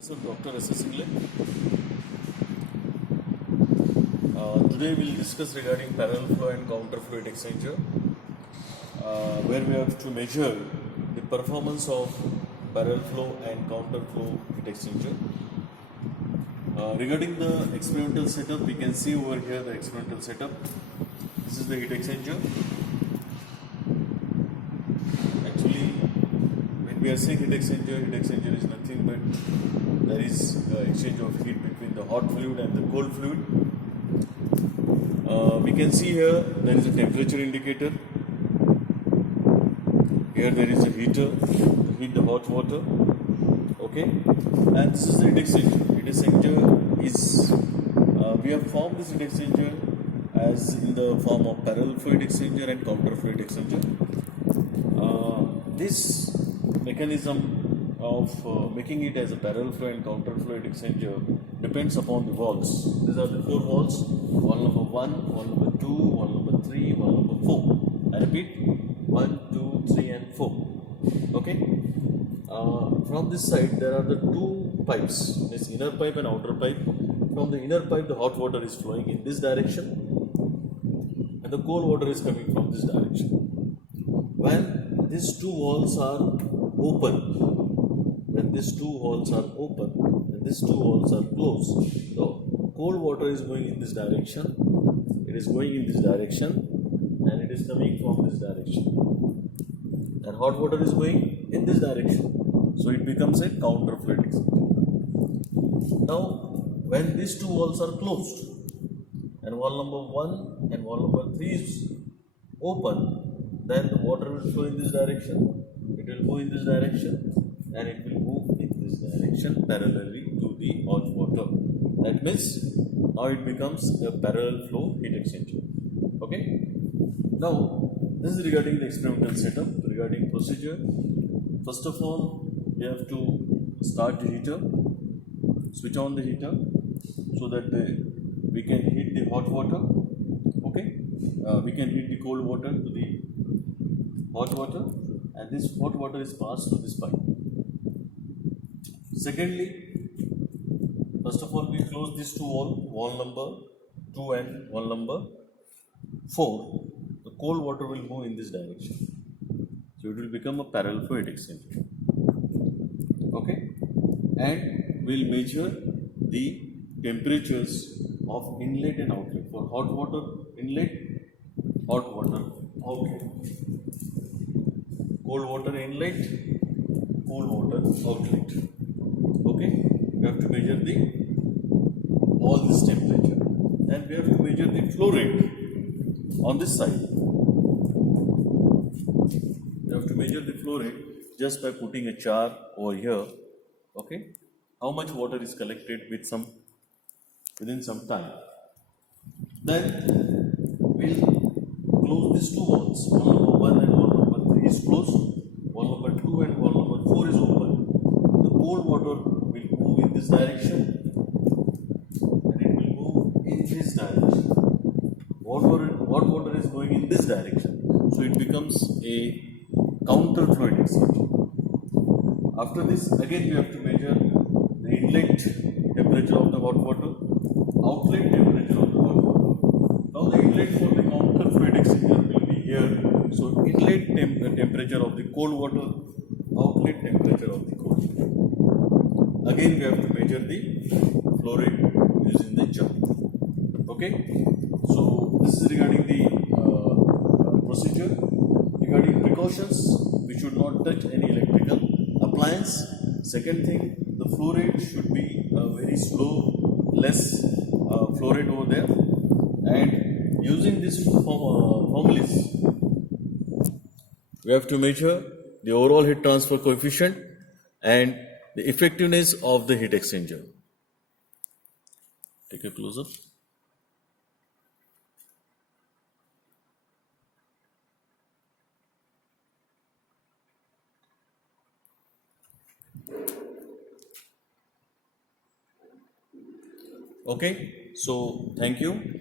So, Dr. S.S. Ingle. Today we will discuss regarding parallel flow and counter flow heat exchanger, where we have to measure the performance of parallel flow and counter flow heat exchanger. Regarding the experimental setup, we can see over here the experimental setup. This is the heat exchanger. Actually, when we are saying heat exchanger is nothing but there is exchange of heat between the hot fluid and the cold fluid. We can see here there is a temperature indicator. Here there is a heater to heat the hot water. Okay, and this is the heat exchanger. Heat exchanger is we have formed this heat exchanger as in the form of parallel flow heat exchanger and counter flow heat exchanger. This mechanism of making it as a parallel flow and counter flow heat exchanger depends upon the valves. These are the four valves: valve number 1, valve number 2, valve number 3, valve number 4. I repeat, 1, 2, 3 and 4. Okay. From this side there are the two pipes, this inner pipe and outer pipe. From the inner pipe the hot water is flowing in this direction and the cold water is coming from this direction. When these two walls are open, and these two walls are closed, the cold water is going in this direction, it is going in this direction and it is coming from this direction, and hot water is going in this direction, so it becomes a counter flow heat exchanger. Now when these two walls are closed and wall number 1 and wall number 3 is open, then the water will flow in this direction, it will go in this direction and it will move in this direction parallelly to the hot water. That means now it becomes a parallel flow heat exchanger. Okay. Now this is regarding the experimental setup. Regarding procedure, first of all we have to start the heater, switch on the heater so that we can heat the hot water. Okay, we can heat the cold water to the hot water, and this hot water is passed to this pipe. Secondly, first of all we close these two walls, wall number 2 and wall number 4. The cold water will move in this direction, so it will become a parallel flow heat exchanger. Okay, and we'll measure the temperatures of inlet and outlet. For hot water inlet, hot water outlet, cold water inlet, cold water outlet. Okay, we have to measure all this temperature, and we have to measure the flow rate on this side. We have to measure the flow rate just by putting a chart over here. Okay, how much water is collected within some time. Then we'll close these two walls. Wall number 1 and wall number 3 is closed. Wall number 2 and wall number 4 is open. The cold water will move in this direction and it will move in this direction. Hot water is going in this direction, so it becomes a counter flow heat exchanger. After this, again we have to measure the inlet temperature of the hot water, outlet temperature of the hot water. Now the inlet for the counter flow heat exchanger will be here. So inlet temperature of the cold water, outlet temperature of the cold water. Again we have to measure the flow rate using the chart. Okay. So this is regarding the procedure. Regarding precautions, we should not touch any electrical appliance. Second thing, the flow rate should be very slow, less flow rate over there. And using this formulas, we have to measure the overall heat transfer coefficient and the effectiveness of the heat exchanger. Take a close-up. Okay, so thank you.